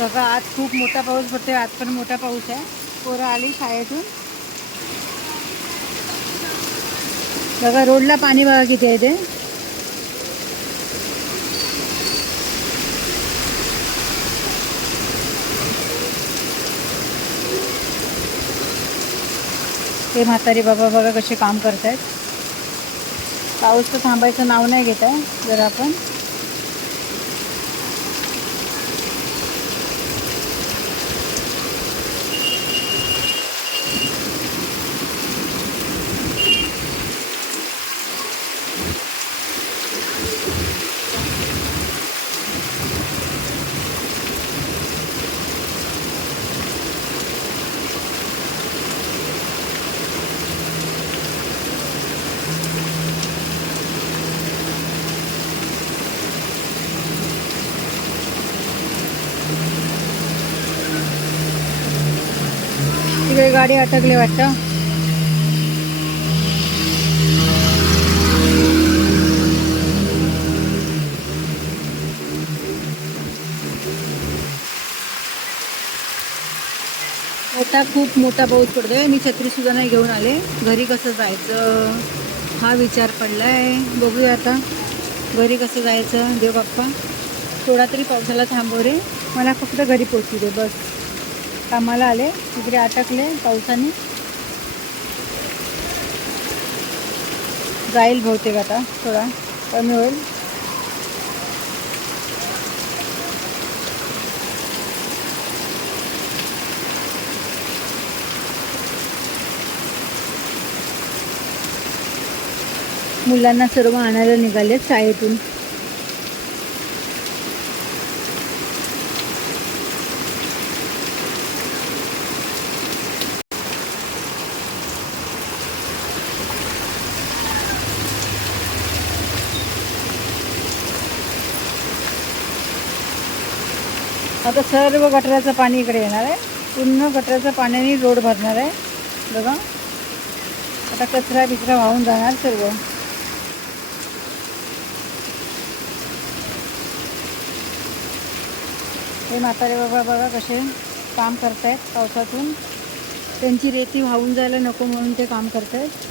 बघा आज खूप मोठा पाऊस पडतोय आज पण मोठा पाऊस आहे. पोरं आली शाळेतून. बघा रोडला पाणी बघा किती आहे ते. ते म्हातारी बाबा बघा कसे काम करतायत. पाऊस तर थांबायचं नाव नाही घेत आहे जर आपण. गाडी अटकली वाटतं. आता खूप मोठा पाऊस पडतोय. मी छत्रीसुद्धा नाही घेऊन आले. घरी कसं जायचं? हा विचार पडला आहे बघूया आता. घरी कसं जायचं? देव बाप्पा. थोडा तरी पावसाला थांबव रे मला फक्त घरी पोचू दे. बस. कामाला आले. तिकडे अटकले पावसाने. जाईल बहुतेक आता. थोडा कमी होईल. मुलांना सर्व आणायला निघाले शाळेतून. आता सर्व गटराचं पाणी इकडे येणार आहे. पूर्ण गटराच्या पाण्याने रोड भरणार आहे. बघा. आता कचरा बिचरा वाहून जाणार सर्व. हे म्हातारे बाबा बघा कसे काम करतायत पावसातून. त्यांची रेती वाहून जायला नको म्हणून ते काम करतायत.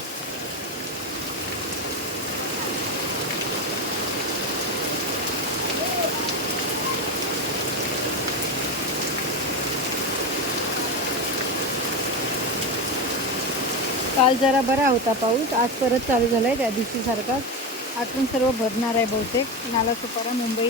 काल जरा बरा होता पाऊस आज परत चालू झालाय त्या दिवशीसारखाच आतून सर्व भरणार आहे बहुतेक. नाला सुपारा मुंबई.